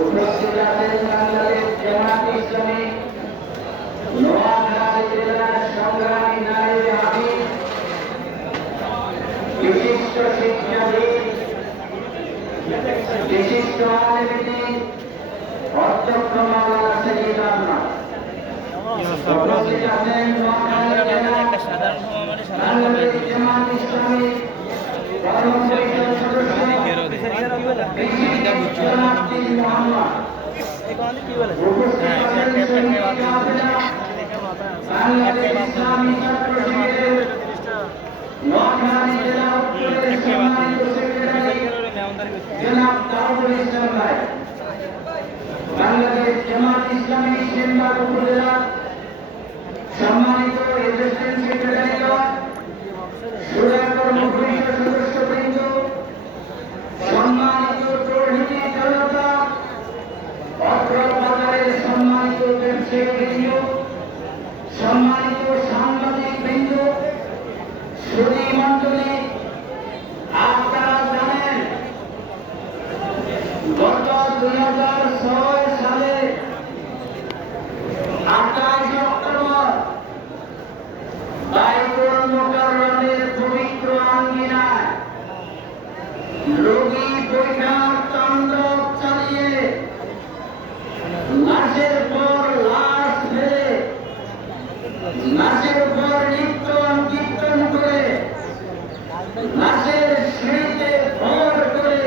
উপস্থিত আছেন বাংলাদেশ জামায়াত ইসলামী নোয়াখালী জেলার সংগ্রামী নায়েবে হাফিজ, বিশিষ্ট শিক্ষাবিদ, বিশিষ্ট আলেম, অধ্যক্ষ মাওলানা সৈয়দ আহমদ। উপস্থিত আছেন নোয়াখালী জেলার বাংলাদেশ জামায়াত ইসলামী কর্ম পরিষদ সদস্য বাংলাদেশ জামায়াত ইসলামী সেনবাগ উপজেলা সম্মানিত এসিস্ট্যান্ট সেক্রেটারিগণ, সুরা কর্ম পরিষদ সদস্যবৃন্দ, সম্মানিত প্রহরী জনতা, অত্র বাজারের সম্মানিত ব্যবসায়ীবৃন্দ, সম্মানিত সাংবাদিকবৃন্দ, সুধী মণ্ডলী, আপনারা জানেন গত 2006 সালে 28 অক্টোবর বাইতুল মুকাররমের পবিত্র আঙ্গিনায় রোগী পরীক্ষার তাণ্ডব চালিয়ে লাশের পর লাশ ফেলে লাশের উপর নৃত্য কীর্তন করে লাশের সিঁড়িতে ভর করে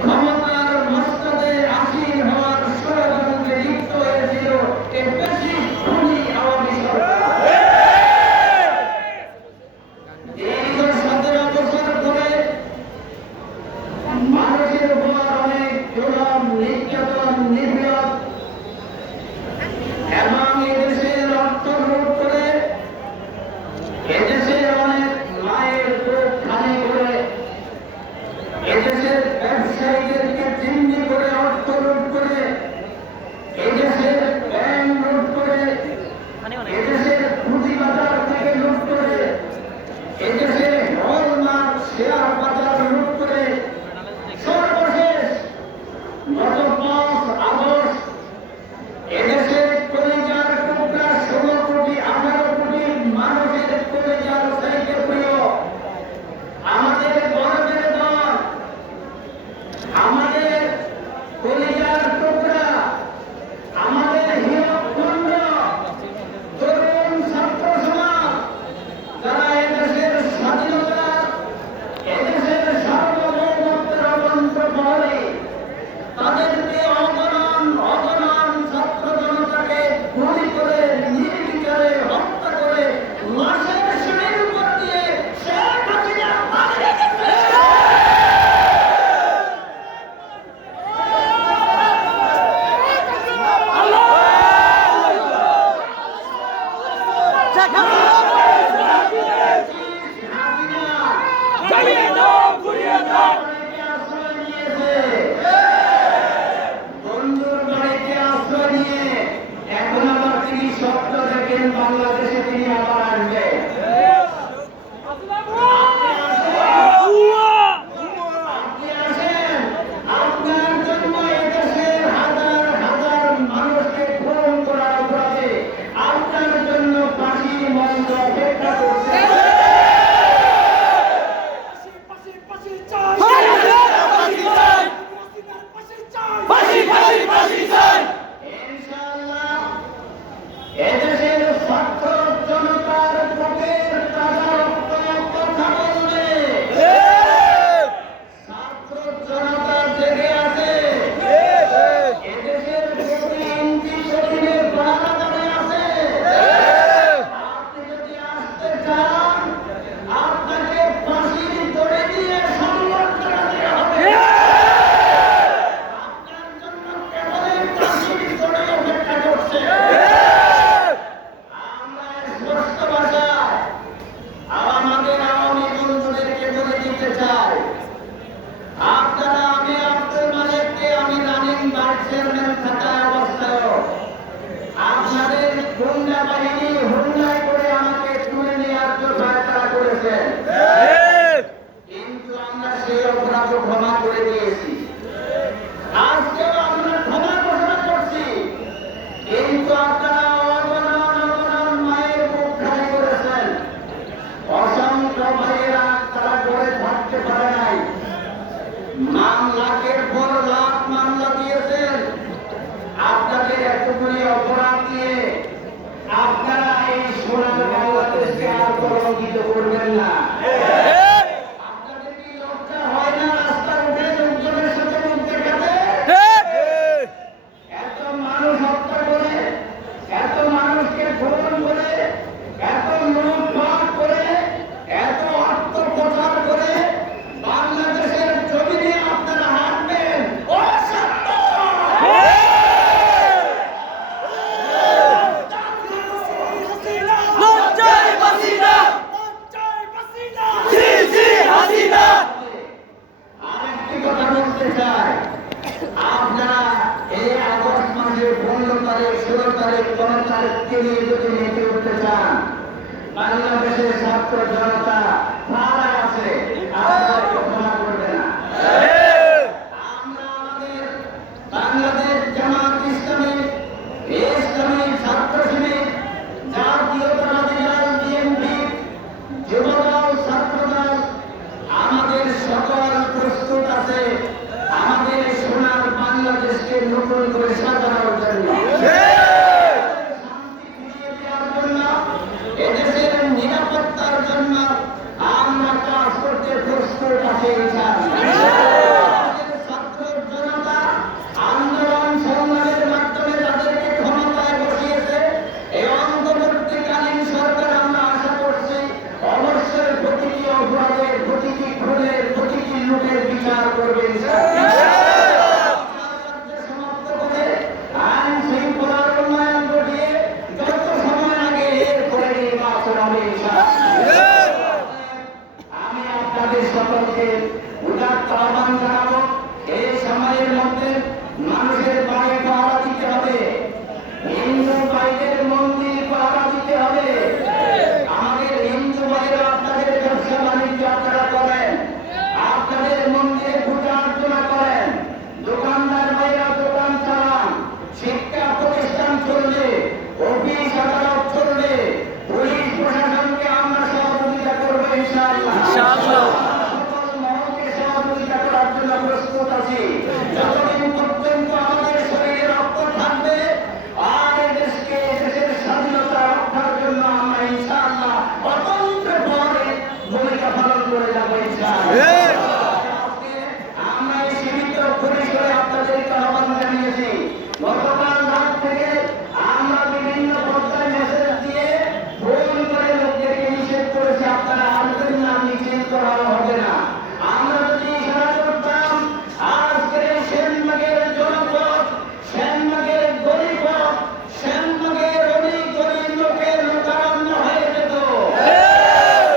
ক্ষমতার মস্তদে আসীন হওয়ার ষড়যন্ত্রে লিপ্ত হয়েছিল এই ফ্যাসিস্ট খুনি আওয়ামী সরকার। দীর্ঘ 17 বছর ধরে মানুষের উপর অনেক জুলুম, নির্যাতন, নিপীড়ন এবং এদেশের অর্থ লুট করে এদেশের অনেক মায়ের বুক খালি করে এদেশের ব্যবসায়ীদেরকে জিম্মি করে অর্থ লুট করে এদেশের ব্যাংক লুট করে এদেশের পুঁজিবাজার থেকে লুট করে এদেশের হলমার্ক শেয়ার বাজার লুট করে সর্বশেষ গত 5 আগস্ট এদেশের কলিজার টুকরা 16 কোটি 18 কোটি মানুষের কলিজার চাইতে প্রিয় আমাদের গর্বের দল, আমাদের কলিজার টুকরা, আমাদের হীরকখণ্ড তরুণ ছাত্র সমাজ, যারা এদেশের স্বাধীনতা, এদেশের সার্বভৌমত্বের অবন্ত প্রহরী, তাদেরকে অগণন ছাত্র জনতাকে গুলি করে নির্বিচারে হত্যা করে লাশের সিঁড়ির উপর দিয়ে শেখ হাসিনা পালিয়ে গেছে। বন্ধুর বাড়িতে আশ্রয় নিয়ে এখন আবার তিনি স্বপ্ন দেখেন বাংলাদেশে তিনি আবার আসবেন। আপনি আসেন, আপনার জন্য এদেশের হাজার হাজার মানুষকে খুন করার অপরাধে আপনার জন্য ফাঁসির মঞ্চ অপেক্ষা করছে। ইনশাআল্লাহ এদেশের ছাত্র জনতার বুকের তাজা রক্ত কথা বলবে। ছাত্র জনতা জেগে আছে, এদেশের প্রতি ইঞ্চি শরীরে পাহারাদারে আছে। আপনি যদি আসতে চান, আপনাকে ফাঁসির দড়ি দিয়ে সংগ্রাম করাতে হবে। আপনার জন্য কেবলই ফাঁসির দড়ি অপেক্ষা করছে। আমরা স্পষ্ট ভাষায় আমাদের আওয়ামী বন্ধুদেরকে বলে দিতে চাই, আপনারা, আমি আব্দুল মালিককে আমি রানিং ভাইস চেয়ারম্যান থাকা অবস্থায় আপনাদের গুন্ডা বাহিনী হুমলা করে আমাকে তুলে নেওয়ার জন্য তারা করেছেন, কিন্তু আমরা সেই অপরাধ ক্ষমা করে দিয়েছি। আজকে লাখের পর লাখ মামলা দিয়েছেন, আপনাদের এতগুলি অপরাধ দিয়ে আপনারা এই সোনার বাংলাদেশকে আর কলঙ্কিত করবেন না। আপনাদের কি লজ্জা হয় না রাস্তায় উঠে লোকজনের সাথে মুখ দেখাতে? এত মানুষ হত্যা করে, এত মানুষকে খুন করে, এত লুটপাট করে, এত অর্থ প্রচার করে বাংলাদেশের জমিনে আপনারা হাঁটবেন? অসত্য! আরেকটি কথা বলতে চাই, আপনারা এই আগস্ট মাসের 15 তারিখ, 16 তারিখ, 15 তারিখকে নিয়ে যদি মেতে উঠতে চান, বাংলাদেশের ছাত্র জনতা ভাড়া আছে, আপনারা ঘোষণা করবে না। আমরা আমাদের বাংলাদেশ জামাত ইসলামী, ইসলামী ছাত্র শিবির, জাতীয়তাবাদী দল বিএনপি, যুবদল, ছাত্রদল, আমাদের সকল প্রস্তুত আছে আমাদের সোনার বাংলাদেশকে নতুন করে সাজানোর জন্য, শান্তি ফিরিয়ে দেওয়ার জন্য, এদেশের নিরাপত্তার জন্য আমরা কাজ করতে প্রস্তুত আছি ইনশাআল্লাহ। আমাদের ছাত্র জনতা আন্দোলন সংগ্রামের মাধ্যমে যাদেরকে ক্ষমতায় বসিয়েছে, এই অন্তর্বর্তীকালীন সরকার আমরা আশা করছি অবশ্যই প্রতিটি অপরাধের, প্রতিটি খুনের, প্রতিটি লুটের বিচার করবে ইনশাআল্লাহ। সমাপ্ত করে আইন শৃঙ্খলার উন্নয়ন ঘটিয়ে যত সময় আগে এরপরে নির্বাচন হবে ইনশাআল্লাহ। আমি আপনাদের সকলকে উদাত্ত আহ্বান জানাবো, এই সময়ের মধ্যে মানুষের বাড়ি পাহারা দিতে হবে, হিন্দু ভাইদের মন্দির পাহারা দিতে হবে। আমাদের হিন্দু ভাইরা আপনাদের ব্যবসা বাণিজ্য আপনারা করেন, আপনাদের মন্দিরে পূজা অর্চনা করেন, দোকানদার ভাইরা দোকান চালান, শিক্ষা প্রতিষ্ঠান চলবে, অফিস আদালত চলবে, পুলিশ প্রশাসনকে আমরা সহযোগিতা করবো ইনশাআল্লাহ। সকল মহলকে সহযোগিতা করার জন্য প্রস্তুত আছি। যতদিন পর্যন্ত আমাদের শরীরে রক্ত থাকবে আর এদেশকে, দেশের স্বাধীনতা রক্ষার জন্য আমরা ইনশাআল্লাহ অতন্ত্র পরে ভূমিকা পালন করে যাবো ইনশাআল্লাহ। আজকে আমরা এই সীমিত পরিসরে আপনাদেরকে আহ্বান জানিয়েছি। গতকাল রাত থেকে আমরা বিভিন্ন পর্যায়ে মেসেজ দিয়ে ফোন করে লোকদেরকে নিষেধ করেছি, আপনারা আসবেন না, মিছিল করা হবে না। আমরা যদি ইশারা করতাম, আজকের এই সেনবাগের জনপদ, সেনবাগের গরিপথ, সেনবাগের অনেক গরিব লোকের লোকারণ্য হয়ে যেত।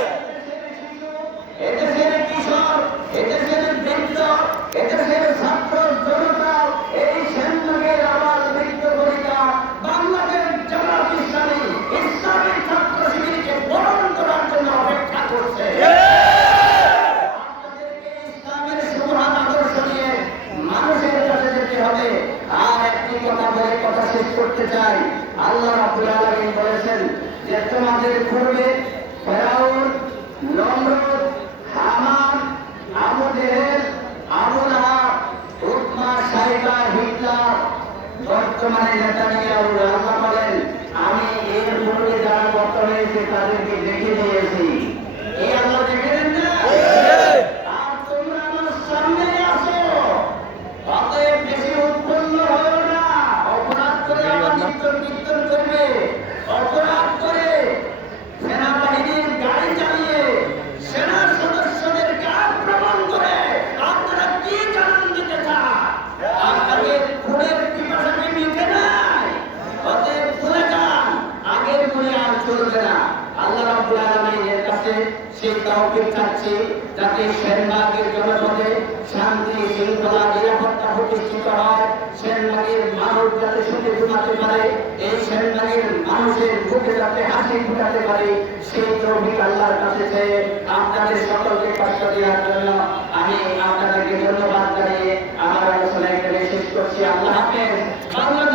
এদেশের শিশু, এদেশের কিশোর, এদেশের বৃদ্ধ, এদেশের ছাত্র জনতা এই সেনবাগের আবার বৃদ্ধ বনিতা বাংলাদেশ জামাত ইসলামী, ইসলামী ছাত্র শিবিরকে বরণ করার জন্য অপেক্ষা করছে। আপনাদেরকে ইসলামের সুমহান আদর্শ নিয়ে মানুষের কাছে যেতে হবে। আর একটি কথা বলে কথা শেষ করতে চাই, আল্লাহ রাব্বুল আলামিন বলেছেন যে তোমাদের পূর্বে ফেরাউন, নমরুদ, হামান, আবু জেহেল, আবু লাহাব, উতবা, সাইবা, হিটলার, বর্তমানে নেতানিয়াহু, আল্লাহ বলেন আমি এর পূর্বে যারা গত হয়েছে তাদেরকে দেখে নিয়েছি। এই আল্লাহ দেখে নেন না? আর তোমরা আমার সামনেই আছো, অতএব বেশি উৎপন্ন হও না। অপরাধ করে আমার কীর্তন করবে, অপরাধ করে সেনাবাহিনীর গাড়ি চালিয়ে সেনার সদস্যদেরকে আক্রমণ করে আপনারা কি জানান দিতে চান? আপনাদের খুনের পিপাসা কি মিটে নাই? অতএব ভুলে যান, আগের গুলি আর চলবে না। আল্লাহ রাব্বুল আলামিনের কাছে সেই তাওফিক চাচ্ছি যাতে সেনবাগের জনপদে শান্তি, শৃঙ্খলা, নিরাপত্তা প্রতিষ্ঠিত হয়, সেনবাগের মানুষ যাতে সুখে ঘুমাতে পারে, এই সেনবাগের মানুষের মুখে যাতে হাসি ফুটাতে পারে, সেই তৌফিক আল্লাহর কাছে চেয়ে আপনাদের সকলকে কষ্ট দেওয়ার জন্য আমি আপনাদেরকে ধন্যবাদ জানিয়ে আমার আলোচনা এখানে শেষ করছি। আল্লাহ হাফেজ। বাংলাদেশ